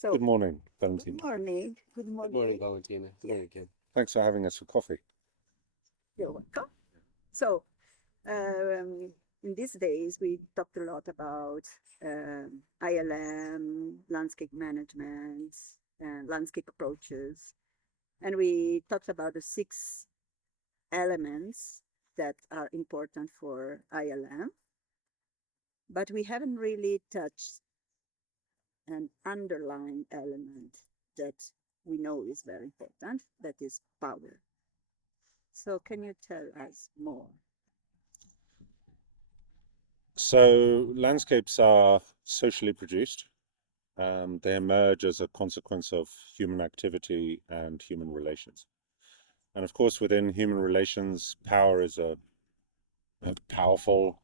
So, Good morning, good Valentina. morning. Good Good morning, morning. Valentina. Good morning, Ken. Thanks for having us for coffee. You're welcome. So, in these days, we talked a lot about ILM, landscape management, and landscape approaches. And we talked about the six elements that are important for ILM, but we haven't really touched an underlying element that we know is very important, that is power. So can you tell us more? So, landscapes are socially produced. They emerge as a consequence of human activity and human relations. And of course, within human relations, power is a powerful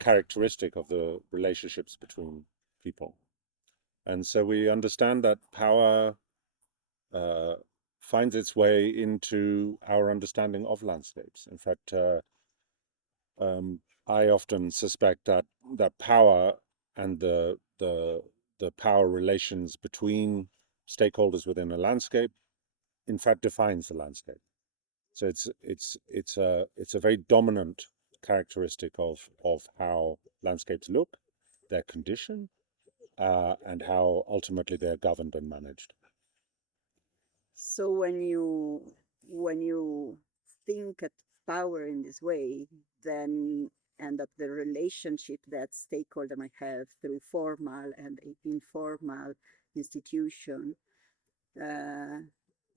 characteristic of the relationships between people. And so we understand that power uh, finds its way into our understanding of landscapes. In fact, I often suspect that power and the power relations between stakeholders within a landscape, in fact, defines the landscape. So it's a very dominant characteristic of how landscapes look, their condition, and how ultimately they're governed and managed. So when you think at power in this way, then and that the relationship that stakeholder might have through formal and informal institution, uh,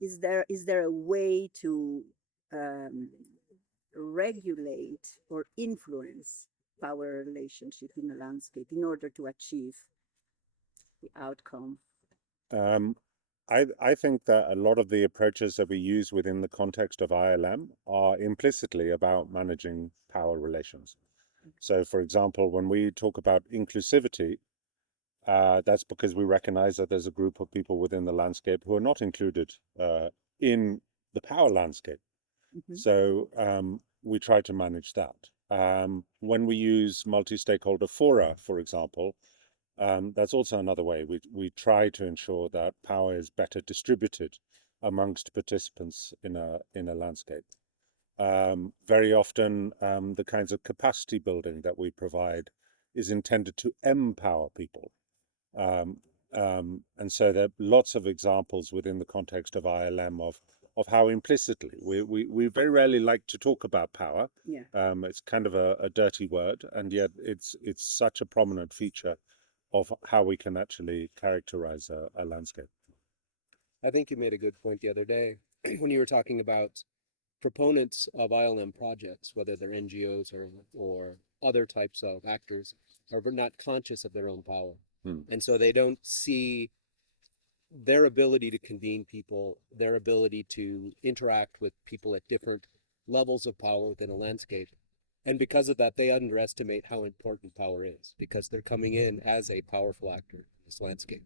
is there a way to um, regulate or influence power relationship in a landscape in order to achieve the outcome? Um, I think that a lot of the approaches that we use within the context of ILM are implicitly about managing power relations. So, for example, when we talk about inclusivity, that's because we recognize that there's a group of people within the landscape who are not included in the power landscape. Mhm. So we try to manage that. When we use multi-stakeholder fora, for example, that's also another way. We try to ensure that power is better distributed amongst participants in a landscape. Very often, the kinds of capacity building that we provide is intended to empower people. Um, and so there are lots of examples within the context of ILM of how implicitly we very rarely like to talk about power. Yeah. It's kind of a dirty word, and yet it's such a prominent feature of how we can actually characterize a landscape. I think you made a good point the other day when you were talking about proponents of ILM projects, whether they're NGOs or other types of actors, are not conscious of their own power. Hmm. And so they don't see their ability to convene people, their ability to interact with people at different levels of power within a landscape. And because of that, they underestimate how important power is because they're coming in as a powerful actor in this landscape.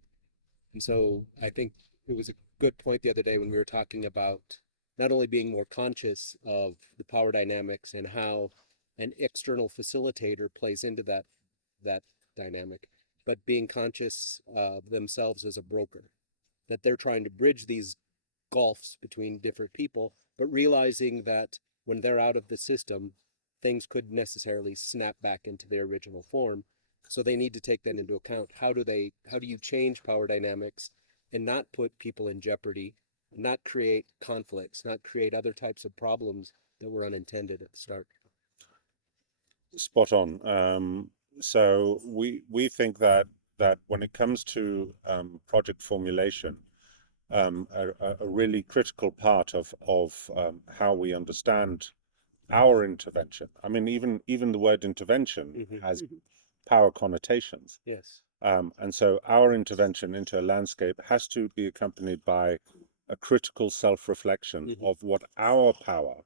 And so I think it was a good point the other day when we were talking about not only being more conscious of the power dynamics and how an external facilitator plays into that dynamic, but being conscious of themselves as a broker, that they're trying to bridge these gulfs between different people, but realizing that when they're out of the system, things could necessarily snap back into their original form. So they need to take that into account. How do you change power dynamics and not put people in jeopardy, not create conflicts, not create other types of problems that were unintended at the start? Spot on. So we think that when it comes to project formulation, a really critical part of how we understand our intervention. I mean, even the word intervention Mm-hmm. has Mhm. power connotations. Yes. And so our intervention into a landscape has to be accompanied by a critical self-reflection Mm-hmm. of what our power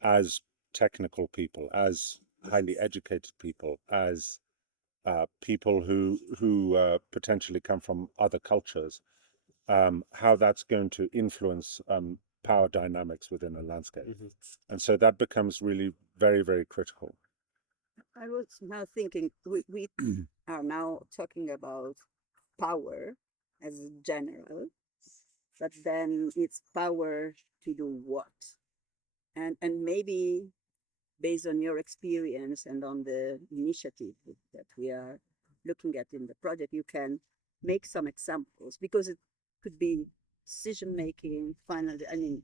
as technical people, as highly educated people, as people who potentially come from other cultures, how that's going to influence power dynamics within a landscape. Mm-hmm. And so that becomes really very, very critical. I was now thinking we are now talking about power as a general, but then it's power to do what? And maybe based on your experience and on the initiative that we are looking at in the project, you can make some examples, because it could be decision making, finally, I mean,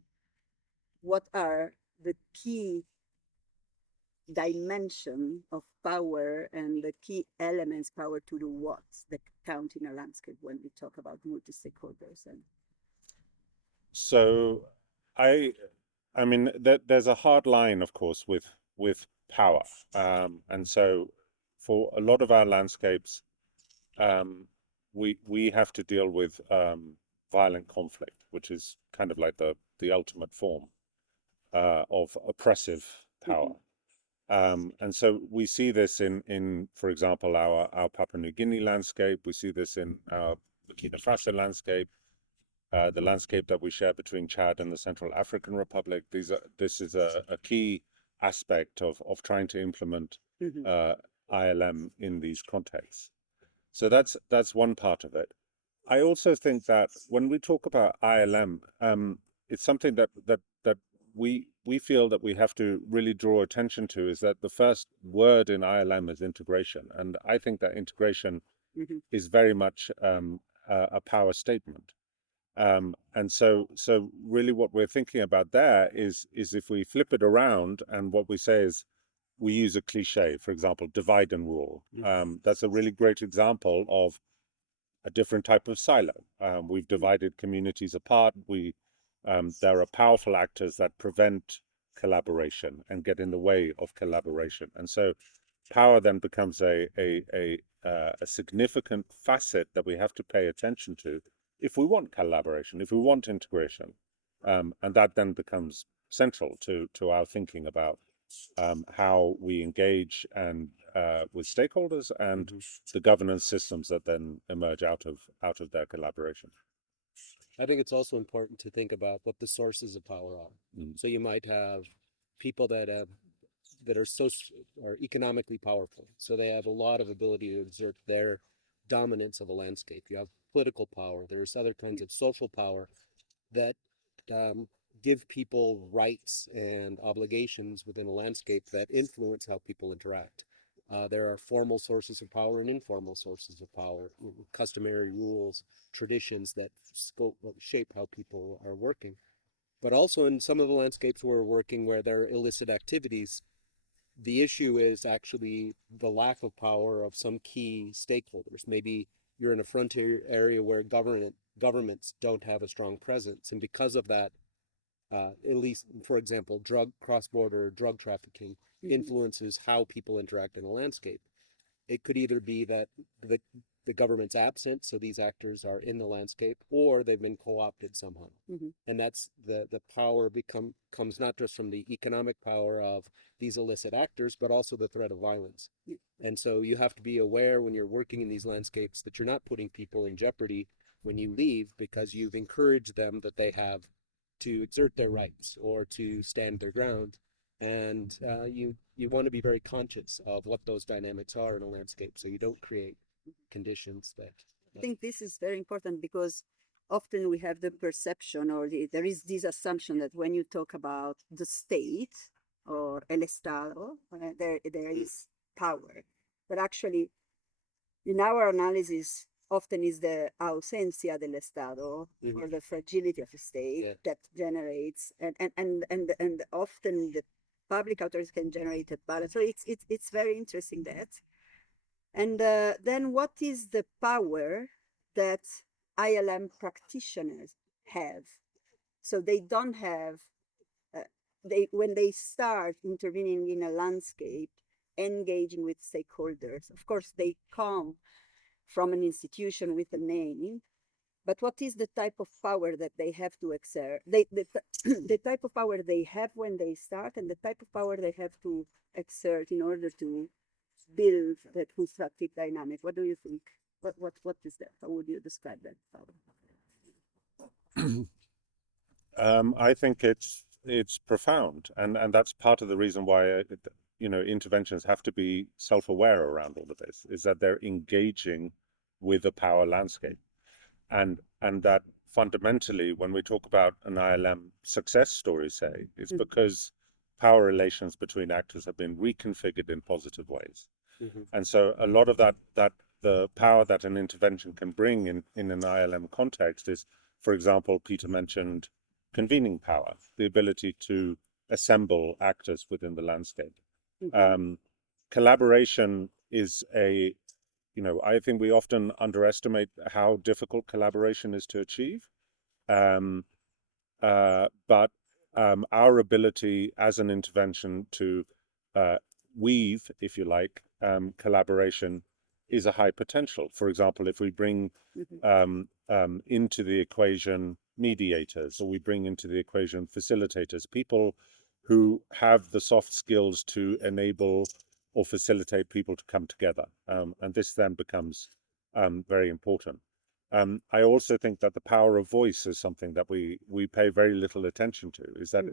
what are the key dimension of power and the key elements, power to do what, that count in a landscape when we talk about multi-stakeholders. And So I I mean there's a hard line, of course, with power. And so for a lot of our landscapes, we have to deal with violent conflict, which is kind of like the ultimate form of oppressive power. And so we see this in, for example, our Papua New Guinea landscape. We see this in our Burkina Faso landscape, the landscape that we share between Chad and the Central African Republic. This is a key aspect of trying to implement ILM in these contexts. So that's one part of it. I also think that when we talk about ILM, it's something that we feel that we have to really draw attention to, is that the first word in ILM is integration, and I think that integration is very much a power statement. And so really what we're thinking about there is if we flip it around, and what we say is, we use a cliche, for example, divide and rule. That's a really great example of a different type of silo. We've divided communities apart. There are powerful actors that prevent collaboration and get in the way of collaboration. And so power then becomes a significant facet that we have to pay attention to if we want collaboration, if we want integration. And that then becomes central to our thinking about how we engage and with stakeholders and the governance systems that then emerge out of their collaboration. I think it's also important to think about what the sources of power are. So you might have people that are economically powerful, so they have a lot of ability to exert their dominance of a landscape. You have political power. There's other kinds of social power that give people rights and obligations within a landscape that influence how people interact. There are formal sources of power and informal sources of power, customary rules, traditions that shape how people are working. But also in some of the landscapes we're working where there are illicit activities, the issue is actually the lack of power of some key stakeholders. Maybe you're in a frontier area where governments don't have a strong presence, and because of that, at least, for example, cross-border drug trafficking influences how people interact in a landscape. It could either be that the government's absent, so these actors are in the landscape, or they've been co-opted somehow. And that's the power comes not just from the economic power of these illicit actors, but also the threat of violence. And so you have to be aware when you're working in these landscapes that you're not putting people in jeopardy when you leave, because you've encouraged them that they have to exert their rights or to stand their ground. And you want to be very conscious of what those dynamics are in a landscape, so you don't create conditions that. I think this is very important, because often we have the perception, or there is this assumption, that when you talk about the state or el Estado, there is power. But actually, in our analysis, often is the ausencia del Estado, or the fragility of a state that generates, and often the public authorities can generate a balance. So it's very interesting that. And then what is the power that ILM practitioners have? So they don't have, when they start intervening in a landscape, engaging with stakeholders, of course they come from an institution with a name, but what is the type of power that they have to exert? The type of power they have when they start, and the type of power they have to exert in order to build that constructive dynamic. What do you think? What is that? How would you describe that power? I think it's profound, and that's part of the reason why interventions have to be self-aware around all of this, is that they're engaging with a power landscape. And that fundamentally, when we talk about an ILM success story, say, it's because power relations between actors have been reconfigured in positive ways. And so a lot of that the power that an intervention can bring in an ILM context is, for example, Peter mentioned convening power, the ability to assemble actors within the landscape. Collaboration is I think we often underestimate how difficult collaboration is to achieve. But our ability as an intervention to weave, if you like, collaboration is a high potential. For example, if we bring into the equation mediators, or we bring into the equation facilitators, people who have the soft skills to enable or facilitate people to come together. And this then becomes very important. I also think that the power of voice is something that we pay very little attention to, is that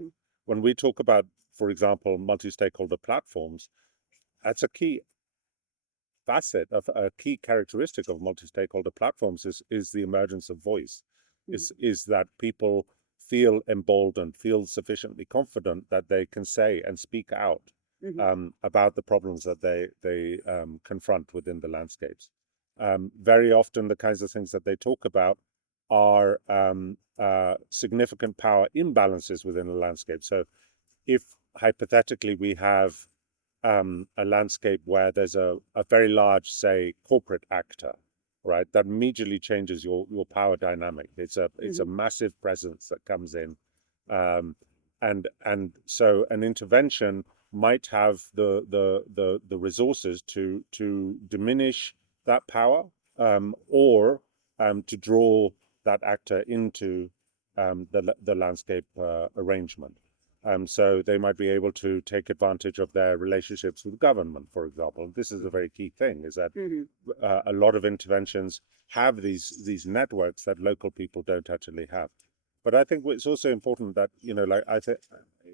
when we talk about, for example, multi-stakeholder platforms, that's a key facet of a key characteristic of multi-stakeholder platforms is the emergence of voice, is that people feel emboldened, feel sufficiently confident that they can say and speak out about the problems that they confront within the landscapes. Very often the kinds of things that they talk about are significant power imbalances within a landscape. So if hypothetically we have a landscape where there's a very large, say, corporate actor, right, that immediately changes your power dynamic. It's a massive presence that comes in, and so an intervention might have the resources to diminish that power, or to draw that actor into the landscape arrangement. So they might be able to take advantage of their relationships with government, for example. This is a very key thing, is that a lot of interventions have these networks that local people don't actually have. But I think it's also important that, I think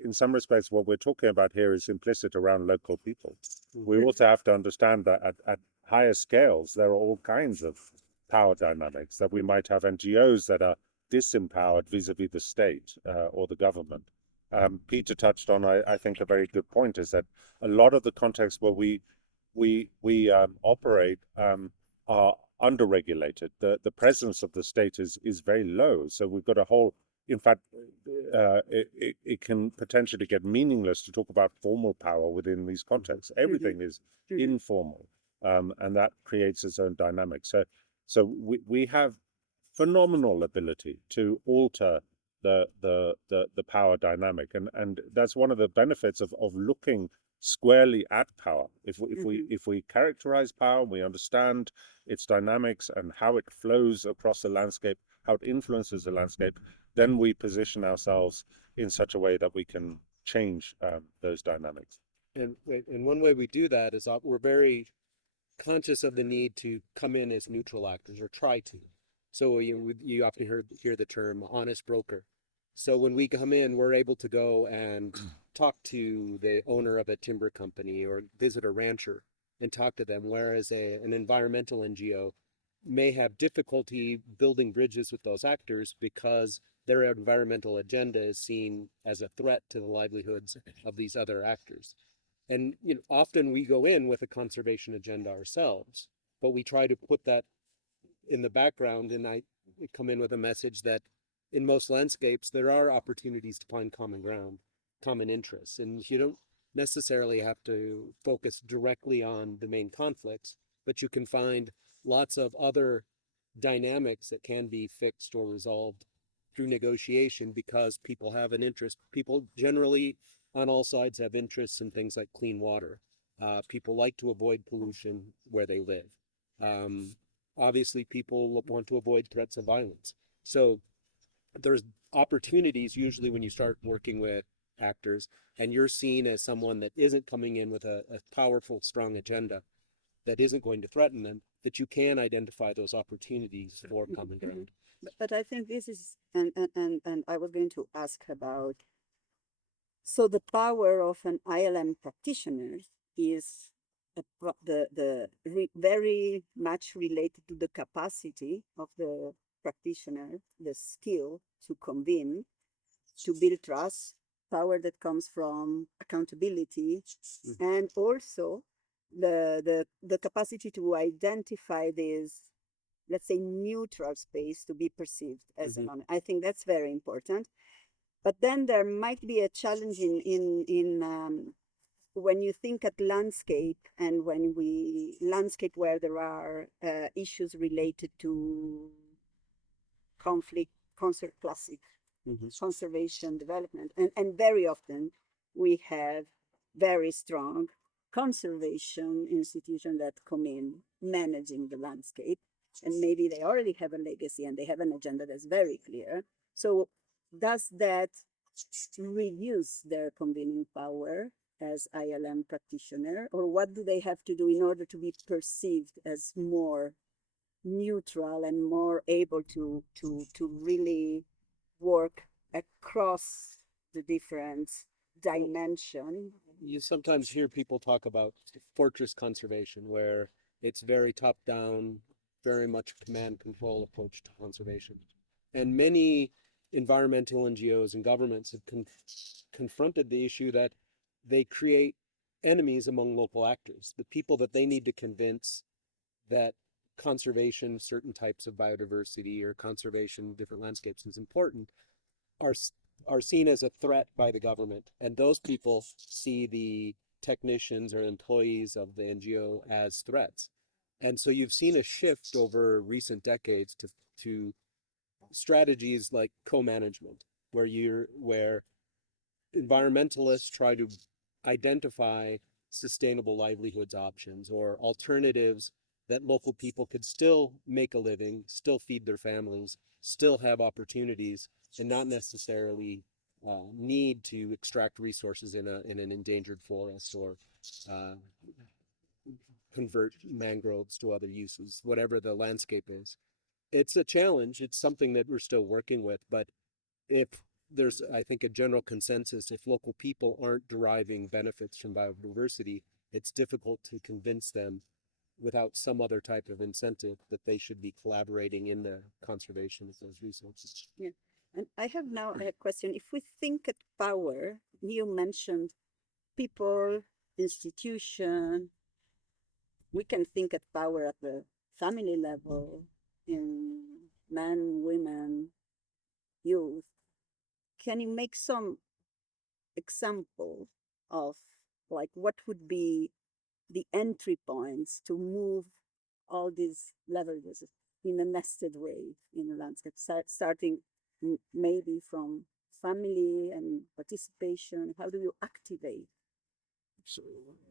in some respects, what we're talking about here is implicit around local people. We also have to understand that at higher scales, there are all kinds of power dynamics, that we might have NGOs that are disempowered vis-a-vis the state or the government. Peter touched on, I think, a very good point, is that a lot of the contexts where we operate are underregulated. The presence of the state is very low. So we've got a whole, in fact, it can potentially get meaningless to talk about formal power within these contexts. Everything is informal, and that creates its own dynamic. So we have phenomenal ability to alter the power dynamic, and that's one of the benefits of looking squarely at power. If we characterize power, we understand its dynamics and how it flows across the landscape, how it influences the landscape, then we position ourselves in such a way that we can change those dynamics. And one way we do that is we're very conscious of the need to come in as neutral actors, or try to. So you often hear the term honest broker. So when we come in, we're able to go and talk to the owner of a timber company or visit a rancher and talk to them, whereas an environmental NGO may have difficulty building bridges with those actors because their environmental agenda is seen as a threat to the livelihoods of these other actors. And often we go in with a conservation agenda ourselves, but we try to put that in the background, and I come in with a message that in most landscapes there are opportunities to find common ground, common interests, and you don't necessarily have to focus directly on the main conflicts, but you can find lots of other dynamics that can be fixed or resolved through negotiation because people have an interest. People generally on all sides have interests in things like clean water. People like to avoid pollution where they live. Obviously, people want to avoid threats of violence. So there's opportunities usually when you start working with actors and you're seen as someone that isn't coming in with a powerful, strong agenda that isn't going to threaten them, that you can identify those opportunities for common ground. But I think this is, and I was going to ask about, so the power of an ILM practitioner is very much related to the capacity of the practitioner, the skill to convene, to build trust, power that comes from accountability, and also the capacity to identify this, let's say, neutral space to be perceived as an honor. I think that's very important. But then there might be a challenge in when you think at landscape, and when we landscape where there are issues related to conflict, classic conservation, development, and very often we have very strong conservation institutions that come in managing the landscape, and maybe they already have a legacy and they have an agenda that's very clear. So does that reduce their convening power as ILM practitioner, or what do they have to do in order to be perceived as more neutral and more able to really work across the different dimension? You sometimes hear people talk about fortress conservation, where it's very top down, very much command control approach to conservation. And many environmental NGOs and governments have confronted the issue that they create enemies among local actors, the people that they need to convince that conservation, certain types of biodiversity or conservation, different landscapes is important, are are seen as a threat by the government, and those people see the technicians or employees of the NGO as threats. And so you've seen a shift over recent decades to strategies like co-management, where environmentalists try to identify sustainable livelihoods options or alternatives that local people could still make a living, still feed their families, still have opportunities, and not necessarily need to extract resources in an endangered forest, or uh, convert mangroves to other uses, whatever the landscape is. It's a challenge. It's something that we're still working with. But if there's, I think, a general consensus, if local people aren't deriving benefits from biodiversity, it's difficult to convince them without some other type of incentive that they should be collaborating in the conservation of those resources. Yeah. And I have now a question. If we think at power, you mentioned people, institution, we can think at power at the family level, in men, women, youth. Can you make some example of, like, what would be the entry points to move all these leverages in a nested way in a landscape, starting maybe from family and participation? How do you activate?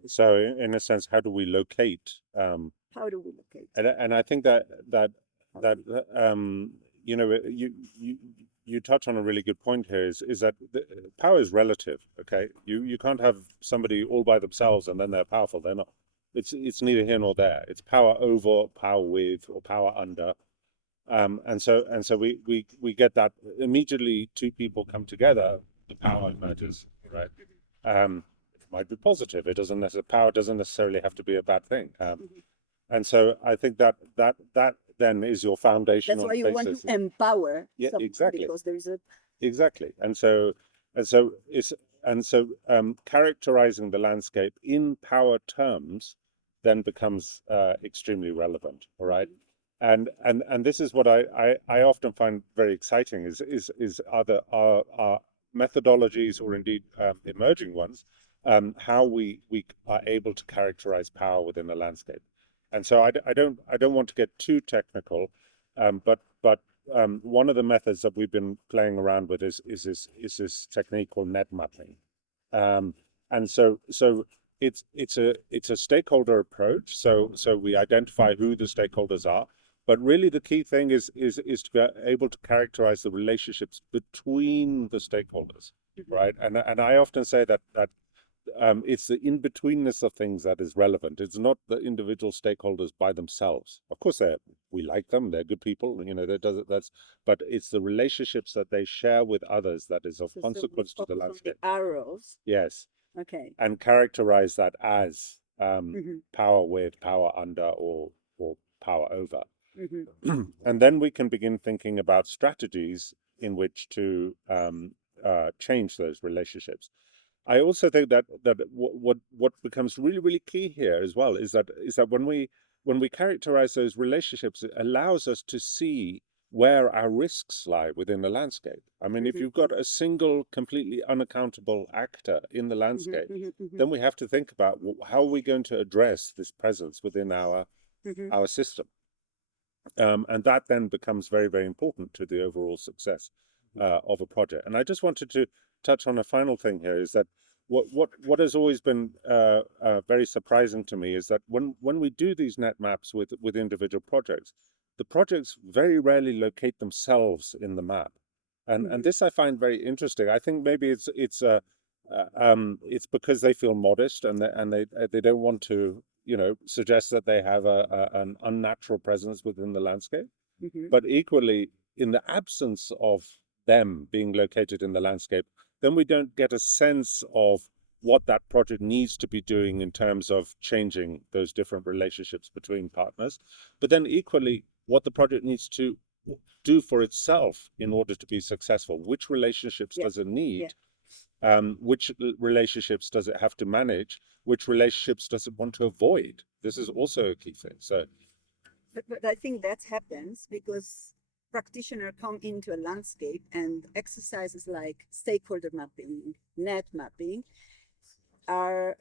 So in a sense, how do we locate? How do we locate? And I think that you know, you touch on a really good point here. Is that power is relative? Okay, you can't have somebody all by themselves and then they're powerful. They're not. It's neither here nor there. It's power over, power with, or power under. And so we get that immediately. Two people come together, the power emerges, right? It might be positive. It doesn't necessarily, power doesn't necessarily have to be a bad thing. And so I think that then is your foundational That's why you basis. want to empower. Yeah, exactly. Because there is a Exactly. Characterizing the landscape in power terms then becomes extremely relevant. All right. And this is what I often find very exciting is other our methodologies, or indeed emerging ones, how we are able to characterize power within a landscape. And so I don't want to get too technical, but one of the methods that we've been playing around with is this technique called net mapping, and so it's a stakeholder approach. So we identify who the stakeholders are, but really the key thing is to be able to characterize the relationships between the stakeholders, right? And I often say that it's the in-betweenness of things that is relevant. It's not the individual stakeholders by themselves. Of course, we like them; they're good people. You know, but it's the relationships that they share with others that is of consequence to the landscape. The arrows. Yes. Okay. And characterize that as power with, power under, or power over. Mm-hmm. And then we can begin thinking about strategies in which to change those relationships. I also think that what becomes really key here as well is that when we characterize those relationships, it allows us to see where our risks lie within the landscape. I mean, if you've got a single, completely unaccountable actor in the landscape, then we have to think about how are we going to address this presence within our system. And that then becomes very important to the overall success of a project. And I just wanted to touch on a final thing here is that what has always been very surprising to me is that when we do these net maps with individual projects, the projects very rarely locate themselves in the map, and this I find very interesting. I think maybe it's because they feel modest and they don't want to suggest that they have an unnatural presence within the landscape. But equally, in the absence of them being located in the landscape, then we don't get a sense of what that project needs to be doing in terms of changing those different relationships between partners. But then equally, what the project needs to do for itself in order to be successful. Which relationships does it need? Which relationships does it have to manage? Which relationships does it want to avoid? This is also a key thing. So, but I think that happens because practitioners come into a landscape and exercises like stakeholder mapping, net mapping are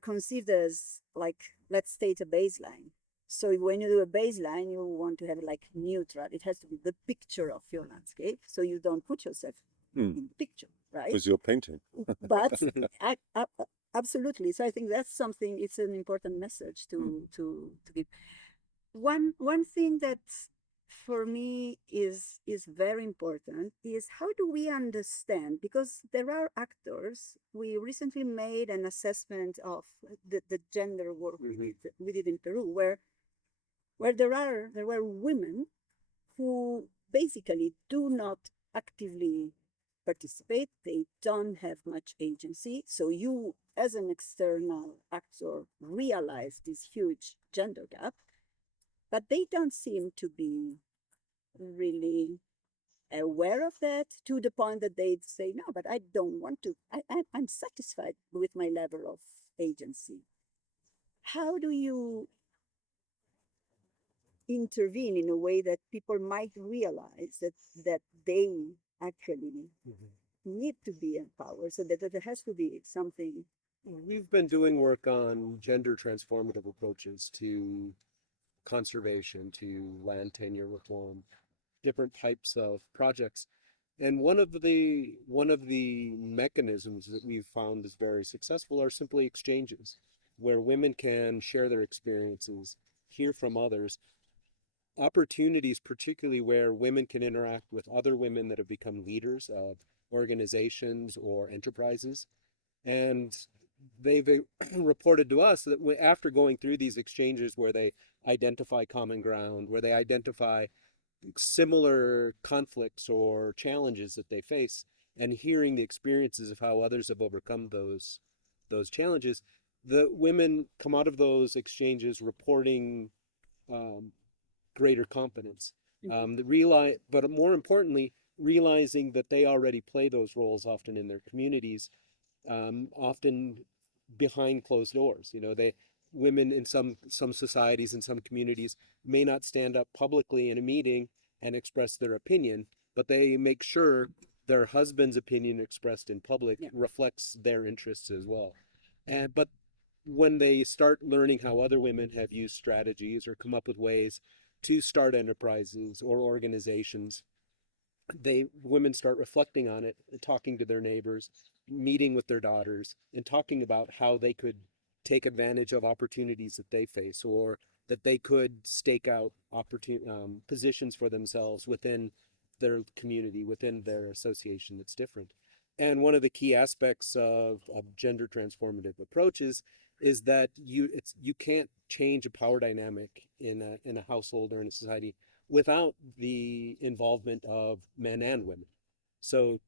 conceived as like, let's state a baseline. So when you do a baseline, you want to have like neutral. It has to be the picture of your landscape. So you don't put yourself in the picture, right? because you're painting. But absolutely. So I think that's something. It's an important message to give. One thing that for me is very important is how do we understand, because there are actors. We recently made an assessment of the gender work we did in Peru, where there were women who basically do not actively participate. They don't have much agency. So you, as an external actor, realize this huge gender gap, but they don't seem to be really aware of that, to the point that they'd say, no, but I don't want to. I'm satisfied with my level of agency. How do you intervene in a way that people might realize that they actually need to be empowered, so that there has to be something? We've been doing work on gender transformative approaches to conservation, to land tenure reform, different types of projects. And one of the mechanisms that we've found is very successful are simply exchanges, where women can share their experiences, hear from others, opportunities particularly where women can interact with other women that have become leaders of organizations or enterprises. And they've reported to us that after going through these exchanges where they identify common ground, where they identify similar conflicts or challenges that they face, and hearing the experiences of how others have overcome those challenges, the women come out of those exchanges reporting greater confidence. But more importantly, realizing that they already play those roles often in their communities, often behind closed doors. Women in some societies and some communities may not stand up publicly in a meeting and express their opinion, but they make sure their husband's opinion expressed in public reflects their interests as well. But when they start learning how other women have used strategies or come up with ways to start enterprises or organizations, women start reflecting on it, talking to their neighbors, meeting with their daughters, and talking about how they could take advantage of opportunities that they face, or that they could stake out positions for themselves within their community, within their association that's different. And one of the key aspects of gender transformative approaches is that you can't change a power dynamic in a household or in a society without the involvement of men and women. So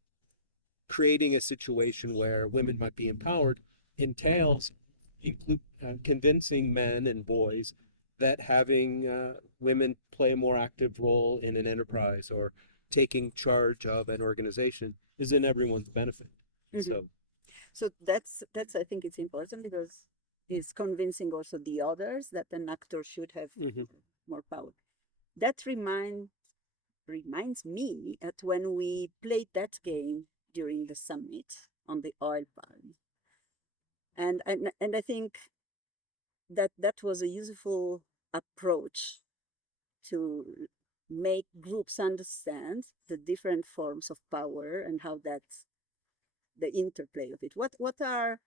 creating a situation where women might be empowered entails convincing men and boys that having women play a more active role in an enterprise or taking charge of an organization is in everyone's benefit. Mhm. So that's I think it's important because it's convincing also the others that an actor should have Mhm. more power. That reminds me that when we played that game during the summit on the oil palm, and I think that that was a useful approach to make groups understand the different forms of power and how that's the interplay of it. What are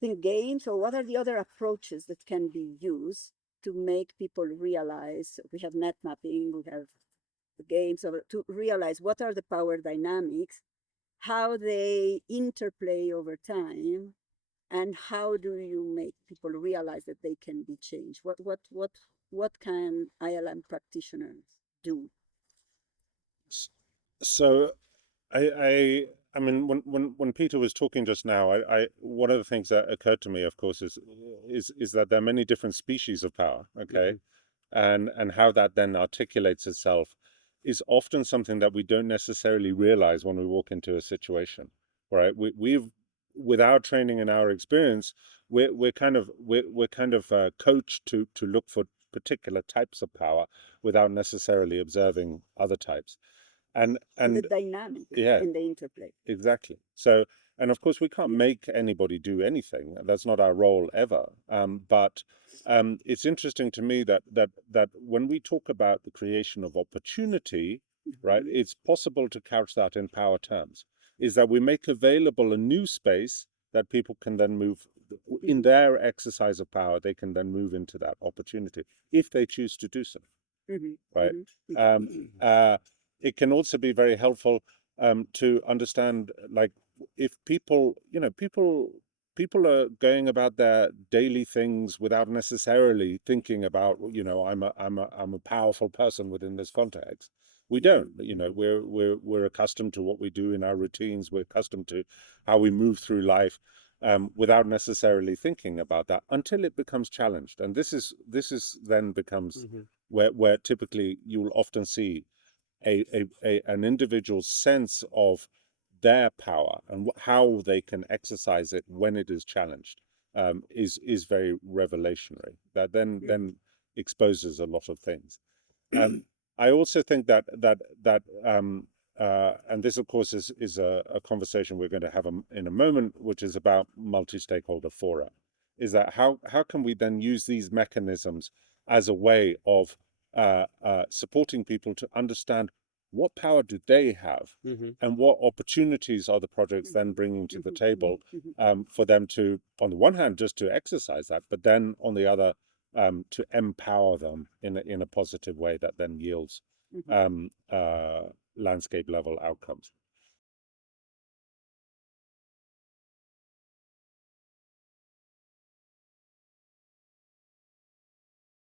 think games or what are the other approaches that can be used to make people realize we have net mapping, we have the games to realize what are the power dynamics, how they interplay over time, and how do you make people realize that they can be changed? What can ILM practitioners do? So I mean, when Peter was talking just now, I one of the things that occurred to me, of course, is that there are many different species of power, okay, and how that then articulates itself is often something that we don't necessarily realize when we walk into a situation, right? We've with our training and our experience, we're kind of coached to look for particular types of power without necessarily observing other types. And The and dynamic yeah, and the interplay. exactly. So, and of course, we can't make anybody do anything. That's not our role ever. But it's interesting to me that when we talk about the creation of opportunity, right, Mhm. it's possible to couch that in power terms. Is that we make available a new space that people can then move in Mhm. their exercise of power. They can then move into that opportunity if they choose to do so, Mhm. right? Mhm. Um, uh, it can also be very helpful to understand, like, if people, people are going about their daily things without necessarily thinking about, I'm a powerful person within this context. We don't, we're accustomed to what we do in our routines. We're accustomed to how we move through life. Without necessarily thinking about that until it becomes challenged, and this is then becomes Mhm. where typically you will often see an individual's sense of their power and how they can exercise it when it is challenged is very revelationary. That then exposes a lot of things. I also think and this of course is a conversation we're going to have in a moment, which is about multi-stakeholder fora. Is that how can we then use these mechanisms as a way of supporting people to understand what power do they have Mhm. and what opportunities are the projects then bringing to the table for them to, on the one hand, just to exercise that, but then on the other, to empower them in a positive way that then yields landscape level outcomes.